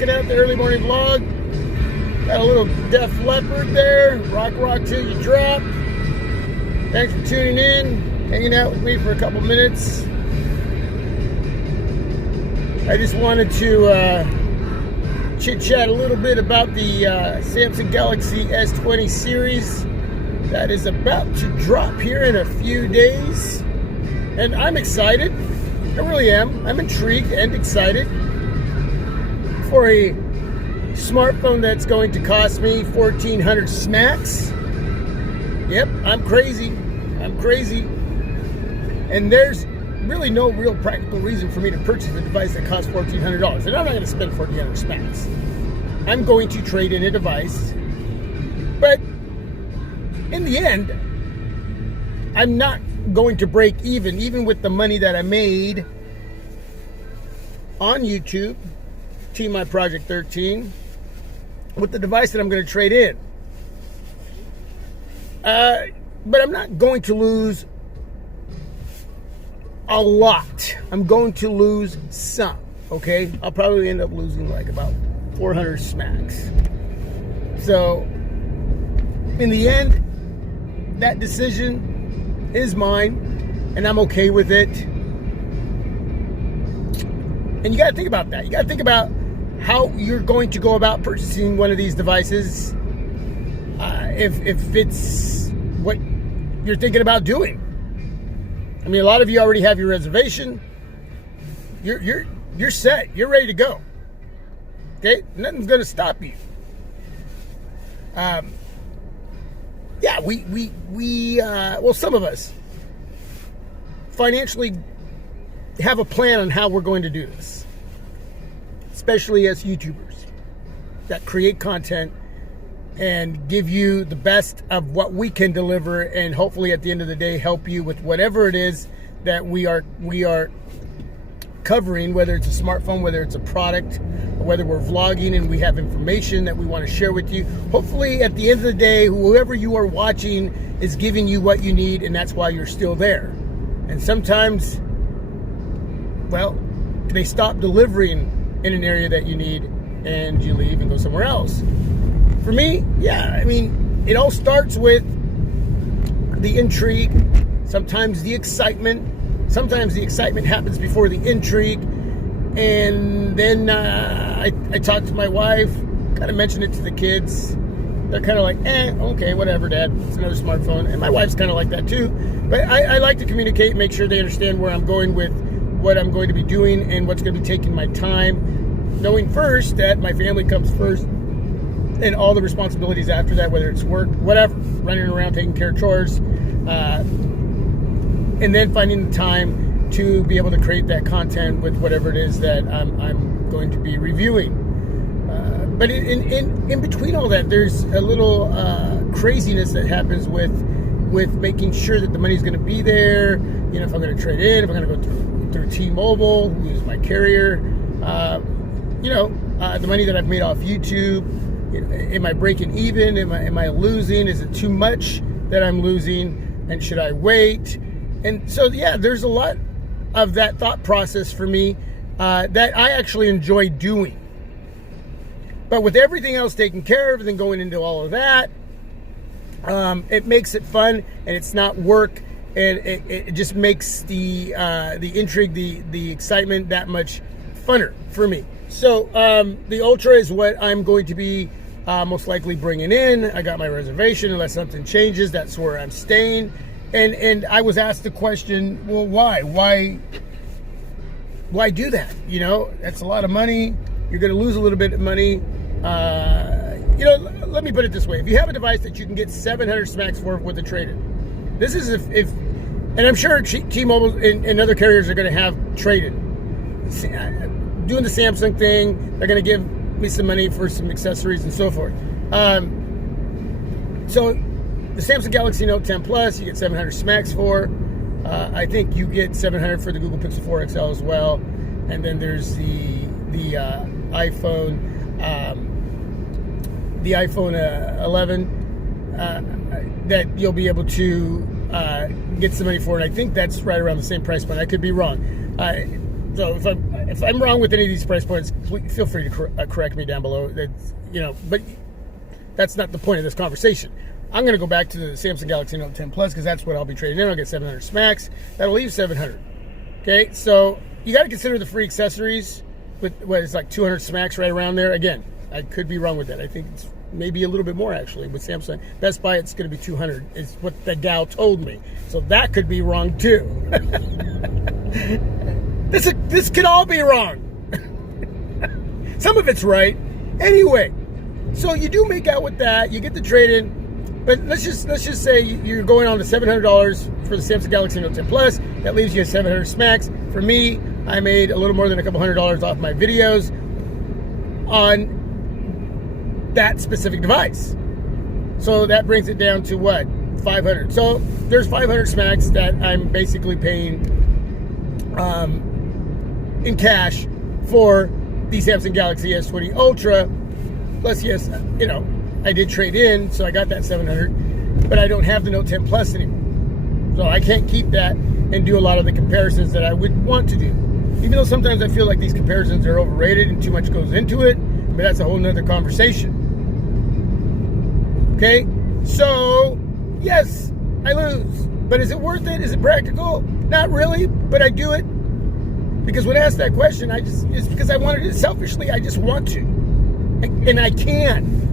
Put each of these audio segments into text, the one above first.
checking out the early morning vlog. Got a little Def Leppard there. Rock till you drop. Thanks for tuning in, hanging out with me for a couple minutes. I just wanted to chit-chat a little bit about the Samsung Galaxy S20 series that is about to drop here in a few days. And I'm excited. I really am. I'm intrigued and excited for a smartphone that's going to cost me 1,400 smacks. Yep, I'm crazy. And there's really no real practical reason for me to purchase a device that costs $1,400. And I'm not going to spend 1,400 smacks. I'm going to trade in a device. But in the end, I'm not going to break even with the money that I made on YouTube, Team My Project 13, with the device that I'm going to trade in. But I'm not going to lose a lot. I'm going to lose some, okay? I'll probably end up losing like about 400 smacks. So, in the end, that decision is mine, and I'm okay with it. And you got to think about that. You got to think about how you're going to go about purchasing one of these devices, if it's what you're thinking about doing. I mean, a lot of you already have your reservation. You're set. You're ready to go. Okay, nothing's going to stop you. Yeah, well, some of us financially have a plan on how we're going to do this, especially as YouTubers that create content and give you the best of what we can deliver, and hopefully at the end of the day help you with whatever it is that we are covering, whether it's a smartphone, whether it's a product, or whether we're vlogging and we have information that we want to share with you. Hopefully at the end of the day, whoever you are watching is giving you what you need, and that's why you're still there. And sometimes, well, they stop delivering in an area that you need and you leave and go somewhere else. For me, yeah, I mean, it all starts with the intrigue, sometimes the excitement. Sometimes the excitement happens before the intrigue. And then I talked to my wife, kind of mentioned it to the kids. They're kind of like, okay, whatever, Dad. It's another smartphone. And my wife's kind of like that too. But I like to communicate, make sure they understand where I'm going with what I'm going to be doing and what's going to be taking my time. Knowing first that my family comes first and all the responsibilities after that, whether it's work, whatever, running around, taking care of chores, and then finding the time to be able to create that content with whatever it is that I'm going to be reviewing. But in between all that, there's a little craziness that happens with making sure that the money's going to be there. You know, if I'm going to trade in, if I'm going to go through T-Mobile, who's my carrier. The money that I've made off YouTube. Am I breaking even? Am I losing? Is it too much that I'm losing? And should I wait? And so, yeah, there's a lot of that thought process for me that I actually enjoy doing. But with everything else taken care of, and then going into all of that, it makes it fun, and it's not work, and it just makes the intrigue, the excitement that much funner for me. So the Ultra is what I'm going to be most likely bringing in. I got my reservation. Unless something changes, that's where I'm staying. And I was asked the question, well, why do that? You know, that's a lot of money. You're going to lose a little bit of money. Let me put it this way. If you have a device that you can get 700 smacks for with a trade-in, this is if and I'm sure T-Mobile and other carriers are going to have trade-in. Doing the Samsung thing, they're going to give me some money for some accessories and so forth. So the Samsung Galaxy Note 10 Plus, you get 700 smacks for. I think you get 700 for the Google Pixel 4 XL as well. And then there's the iPhone 11 that you'll be able to get some money for. And I think that's right around the same price point. I could be wrong. So if I'm wrong with any of these price points, feel free to correct me down below. That's, but that's not the point of this conversation. I'm going to go back to the Samsung Galaxy Note 10 Plus because that's what I'll be trading in. I'll get 700 smacks. That'll leave 700. Okay, so you got to consider the free accessories with what is like 200 smacks right around there. Again, I could be wrong with that. I think it's maybe a little bit more actually with Samsung. Best Buy, it's going to be 200 is what the gal told me. So that could be wrong too. This could all be wrong. Some of it's right. Anyway, so you do make out with that. You get the trade-in. But let's just say you're going on to $700 for the Samsung Galaxy Note 10 Plus. That leaves you 700 smacks. For me, I made a little more than a couple $100 off my videos on that specific device. So that brings it down to what? 500. So there's 500 smacks that I'm basically paying in cash for the Samsung Galaxy S20 Ultra. Plus, yes, I did trade in, so I got that 700, but I don't have the Note 10 Plus anymore. So I can't keep that and do a lot of the comparisons that I would want to do. Even though sometimes I feel like these comparisons are overrated and too much goes into it, but that's a whole nother conversation. Okay? So, yes, I lose. But is it worth it? Is it practical? Not really, but I do it. Because when asked that question, it's because I wanted it selfishly. I just want to. And I can.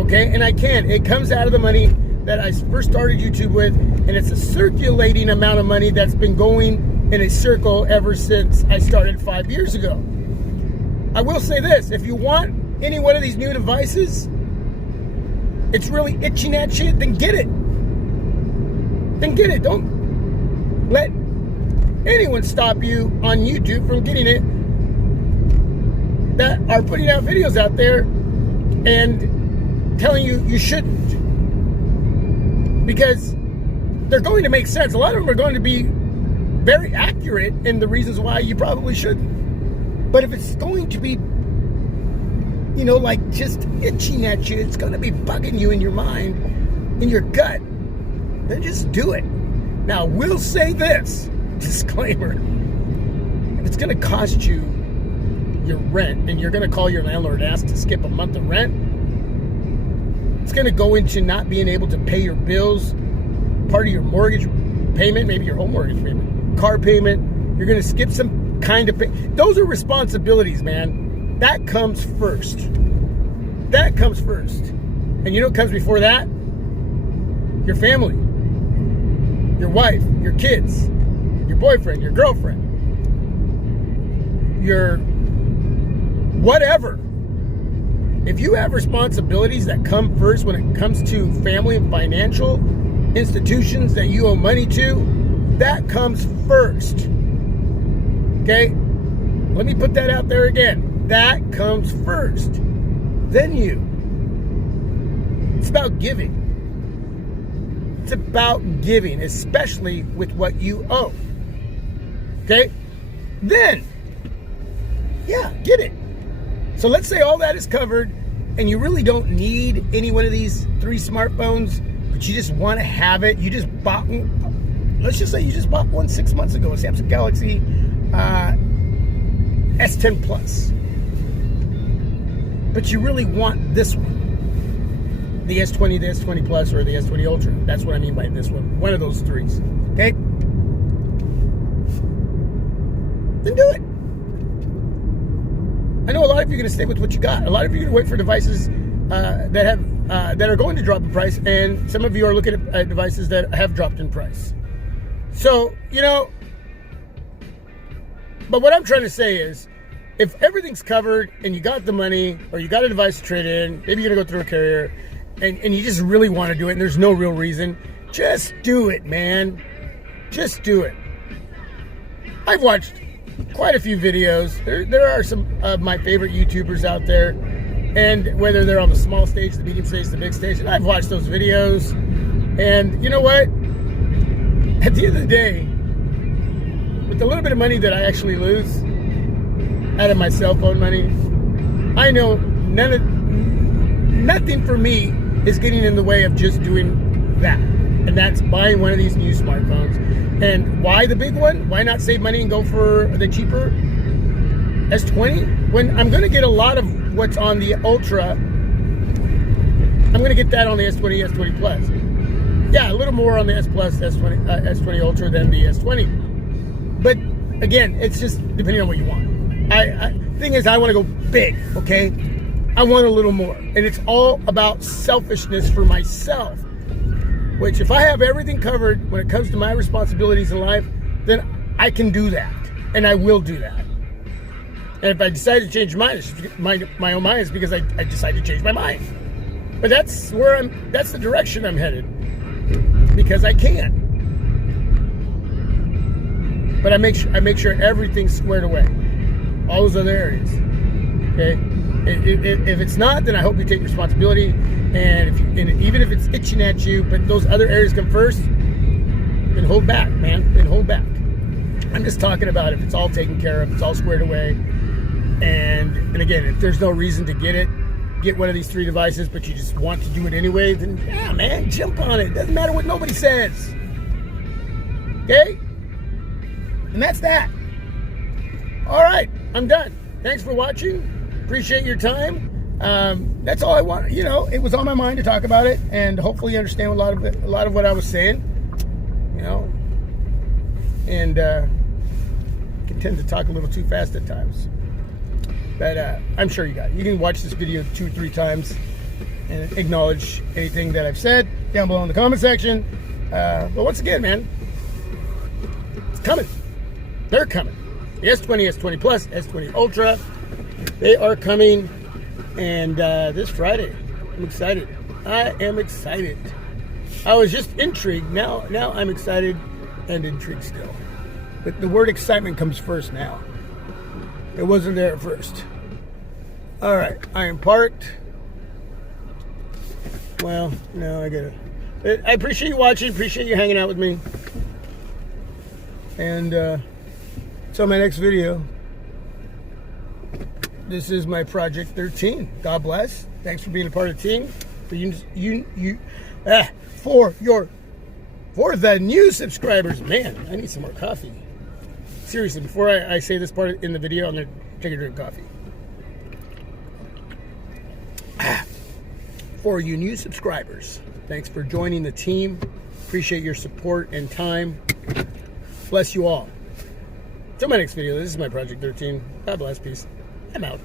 Okay, and I can. It comes out of the money that I first started YouTube with, and it's a circulating amount of money that's been going in a circle ever since I started 5 years ago. I will say this, if you want any one of these new devices, it's really itching at you, then get it. Then get it. Don't let anyone stop you on YouTube from getting it that are putting out videos out there and telling you you shouldn't, because they're going to make sense. A lot of them are going to be very accurate in the reasons why you probably shouldn't. But if it's going to be, like just itching at you, it's going to be bugging you in your mind, in your gut, then just do it. Now, we'll say this, disclaimer, if it's going to cost you your rent and you're going to call your landlord and ask to skip a month of rent, it's going to go into not being able to pay your bills, part of your mortgage payment, maybe your home mortgage payment, car payment. You're going to skip some kind of pay. Those are responsibilities, man. That comes first. That comes first. And you know what comes before that? Your family, your wife, your kids, your boyfriend, your girlfriend, your whatever. If you have responsibilities that come first when it comes to family and financial institutions that you owe money to, that comes first. Okay? Let me put that out there again. That comes first. Then you. It's about giving. It's about giving, especially with what you owe. Okay? Then, yeah, get it. So let's say all that is covered and you really don't need any one of these 3 smartphones, but you just want to have it. You just bought one. Let's just say you just bought one 6 months ago, a Samsung Galaxy S10 Plus. But you really want this one. The S20, the S20 Plus, or the S20 Ultra. That's what I mean by this one. One of those 3s. Okay? Then do it. I know a lot of you are going to stay with what you got. A lot of you are going to wait for devices that are going to drop in price, and some of you are looking at devices that have dropped in price. So, but what I'm trying to say is, if everything's covered and you got the money, or you got a device to trade in, maybe you're going to go through a carrier, and you just really want to do it, and there's no real reason, just do it, man. Just do it. I've watched quite a few videos. There are some of my favorite YouTubers out there, and whether they're on the small stage, the medium stage, the big stage, and I've watched those videos, and you know what? At the end of the day, with the little bit of money that I actually lose out of my cell phone money, I know nothing for me is getting in the way of just doing that, and that's buying one of these new smartphones And why the big one? Why not save money and go for the cheaper S20? When I'm going to get a lot of what's on the Ultra, I'm going to get that on the S20, S20 Plus. Yeah, a little more on the S Plus, S20 Ultra than the S20. But again, it's just depending on what you want. Thing is, I want to go big, okay? I want a little more. And it's all about selfishness for myself. Which, if I have everything covered when it comes to my responsibilities in life, then I can do that. And I will do that. And if I decide to change my own mind, it's because I decided to change my mind. But that's the direction I'm headed. Because I can. But I make sure everything's squared away. All those other areas. Okay? If it's not, then I hope you take responsibility. And even if it's itching at you, but those other areas come first, then hold back, man. Then hold back. I'm just talking about if it's all taken care of, it's all squared away. And again, if there's no reason to get one of these 3 devices, but you just want to do it anyway, then yeah, man, jump on it. Doesn't matter what nobody says. Okay? And that's that. All right, I'm done. Thanks for watching. Appreciate your time. That's all I want. You know, it was on my mind to talk about it, and hopefully you understand a lot of what I was saying. You know, and can tend to talk a little too fast at times. But I'm sure you got it. You can watch this video 2 or 3 times and acknowledge anything that I've said down below in the comment section. But once again, man, it's coming. They're coming. The S20, S20 Plus, S20 Ultra, they are coming. And this Friday, I'm excited. I am excited. I was just intrigued. Now I'm excited and intrigued still. But the word excitement comes first now. It wasn't there at first. All right, I am parked. Well, no, I get it. I appreciate you watching. Appreciate you hanging out with me. And till my next video. This is my Project 13. God bless. Thanks for being a part of the team. For the new subscribers. Man, I need some more coffee. Seriously, before I say this part in the video, I'm going to take a drink of coffee. For you new subscribers, thanks for joining the team. Appreciate your support and time. Bless you all. Till my next video, this is my Project 13. God bless. Peace. I'm out.